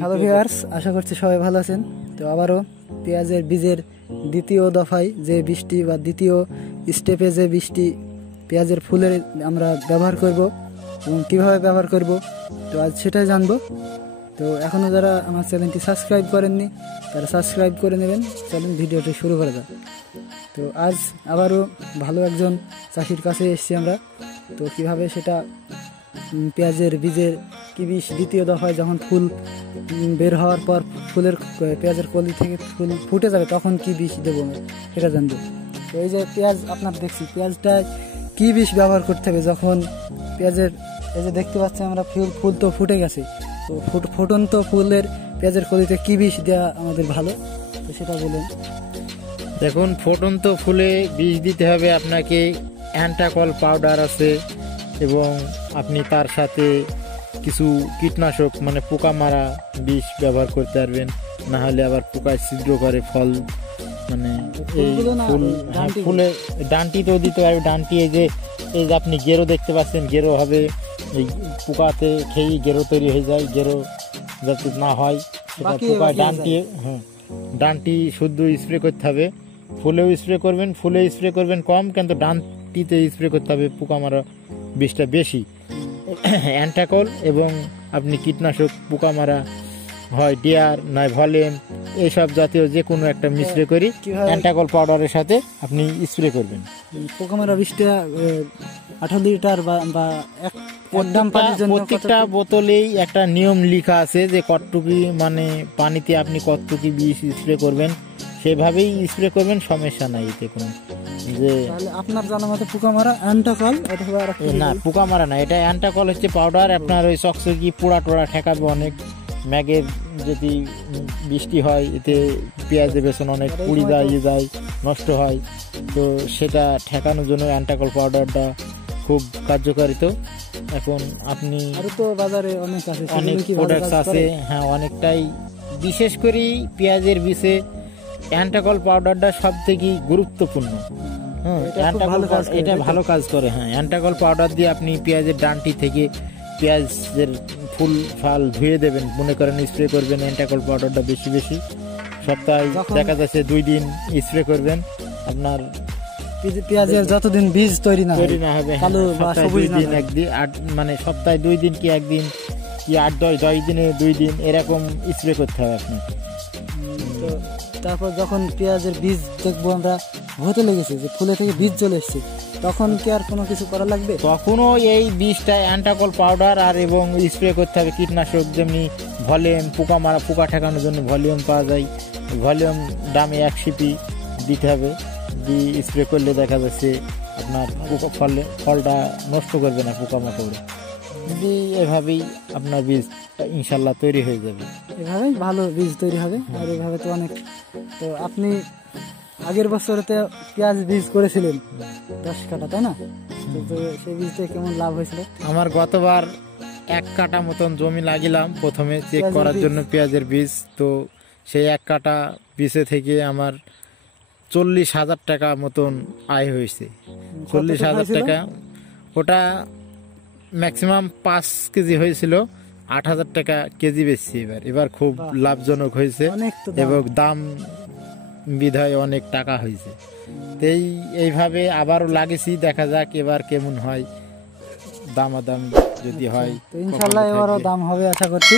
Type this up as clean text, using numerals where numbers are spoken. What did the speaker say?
Hello viewers, আশা করছি সবাই ভালো আছেন। তো আবারও পেঁয়াজের বীজের দ্বিতীয় দফায় যে বীজটি বা দ্বিতীয় স্টেপে যে বীজটি পেঁয়াজের ফুলের আমরা ব্যবহার করব এবং কীভাবে ব্যবহার করব, তো আজ সেটাই জানবো। তো এখনও যারা আমার চ্যানেলটি সাবস্ক্রাইব করেননি তারা সাবস্ক্রাইব করে নেবেন। চলুন ভিডিওটি শুরু করা যাক। তো আজ আবারও ভালো একজন চাষির কাছে এসেছি আমরা। তো কীভাবে সেটা পেঁয়াজের বীজের কি বীজ দ্বিতীয় দফায় যখন ফুল বের হওয়ার পর ফুলের পেঁয়াজের কলি থেকে ফুল ফুটে যাবে তখন কি বীজ দেবো সেটা জানবো। তো এই যে পেঁয়াজ আপনার দেখছি, পেঁয়াজটায় কি বীজ ব্যবহার করতে হবে যখন পেঁয়াজের এই যে দেখতে পাচ্ছি আমরা ফুল তো ফুটে গেছে, তো ফুটন্ত ফুলের পেঁয়াজের কলিতে কি বীজ দেওয়া আমাদের ভালো, তো সেটা বলুন। দেখুন, ফুটন্ত ফুলে বীজ দিতে হবে আপনাকে অ্যান্টাকল পাউডার আছে এবং আপনি তার সাথে কিছু কীটনাশক মানে পোকা মারা বিষ ব্যবহার করতে পারবেন, না হলে আবার পোকায় ছিদ্র করে ফল, মানে এই ফুলে ডানটিতেও দিতে পারবে। ডানটি এই যে আপনি গেরো দেখতে পাচ্ছেন, গেরো হবে, এই পোকাতে খেয়ে গেরো তৈরি হয়ে যায়। গেরো যাতে না হয় সেটা পোকায় ডানটি শুদ্ধ স্প্রে করতে হবে। ফুলেও স্প্রে করবেন, ফুলে স্প্রে করবেন কম, কিন্তু ডানটিতে স্প্রে করতে হবে পোকা মারা বিষটা বেশি। অ্যান্টাকল এবং আপনি কীটনাশক পোকা মারা হয় ডিয়ার নয় ভলিউম, এইসব জাতীয় যে কোনো একটা মিশ্রে করি অ্যান্টাকল পাউডারের সাথে আপনি স্প্রে করবেন। পোকা মারা বিষটা 18 লিটার বা প্রত্যেকটা বোতলেই একটা নিয়ম লেখা আছে যে কতটুকু মানে পানিতে আপনি কতটুকু বিষ স্প্রে করবেন, সেভাবেই স্প্রে করবেন, সমস্যা নাই এতে কোনো। যে আপনার জানা মতো পোকা মারা অ্যান্টাকল অথবা না, পোকা মারা না, এটা অ্যান্টাকল হচ্ছে পাউডার। আপনার ওই চকচকি পোড়া টোড়া ঠেকাবে অনেক, ম্যাগের যদি বৃষ্টি হয় এতে পেঁয়াজের বেসন অনেক পুড়ি যায় নষ্ট হয়, তো সেটা ঠেকানোর জন্য অ্যান্টাকল পাউডারটা খুব কার্যকারিত। এখন আপনি তো বাজারে অনেক প্রোডাক্টস আছে, হ্যাঁ অনেকটাই, বিশেষ করে পেঁয়াজের বীজে অ্যান্টাকল পাউডারটা সব থেকে গুরুত্বপূর্ণ। এটা ভালো কাজ করে। হ্যাঁ, অ্যান্টাকল পাউডার দিয়ে আপনি পেঁয়াজের ডানটি থেকে পেঁয়াজের ফুল ফাল ধুয়ে দেবেন, মনে করেন স্প্রে করবেন অ্যান্টাকল পাউডারটা বেশি বেশি, সপ্তাহে দেখা যাচ্ছে 2 দিন স্প্রে করবেন। আপনার পেঁয়াজের যতদিন বীজ তৈরি না হবে, মানে সপ্তাহে 2 দিন কি 1 দিন কি 8-10 দিনে 2 দিন এরকম স্প্রে করতে হবে আপনি। তো তারপর যখন পেঁয়াজের বীজ দেখবো আমরা হতে লেগেছে, যে ফুলে থেকে বীজ চলে এসছে, তখন কি আর কোনো কিছু করা লাগবে? তখনও এই বীজটা অ্যান্টাকল পাউডার আর এবং স্প্রে করতে হবে কীটনাশক, যেমনি ভলিউম পোকা মারা পোকা ঠেকানোর জন্য ভলিউম পাওয়া যায়, ভলিউম দামে 1 সিপি দিতে হবে। দিয়ে স্প্রে করলে দেখা যাচ্ছে আপনার ফলটা নষ্ট করবে না পোকামাকড়ে। যদি এভাবেই আপনার বীজ ইনশাল্লাহ তৈরি হয়ে যাবে, এভাবেই ভালো বীজ তৈরি হবে। আর এভাবে তো অনেক, তো আপনি আগের বছরতে পেঁয়াজ বীজ করেছিলেন 10 কাঠা, তাই না? তো সেই বীজটা কেমন লাভ হয়েছিল? আমার গতবার 1 কাঠা মতন জমি লাগিলাম প্রথমে চেক করার জন্য পেঁয়াজের বীজ। তো সেই 1 কাঠা বীজে থেকে আমার 40,000 টাকা মতন আয় হয়েছে। 40,000 টাকা, ওটা ম্যাক্সিমাম 5 কেজি হয়েছিল, 8,000 টাকা কেজি বেচছি। এবার খুব লাভজনক হয়েছে এবং দাম বিধায় অনেক টাকা হয়েছে। এইভাবে আবারও লাগিয়েছি, দেখা যাক এবার কেমন হয়, দামাদাম যদি হয় ইনশাল্লাহ এবারও দাম হবে আশা করছি।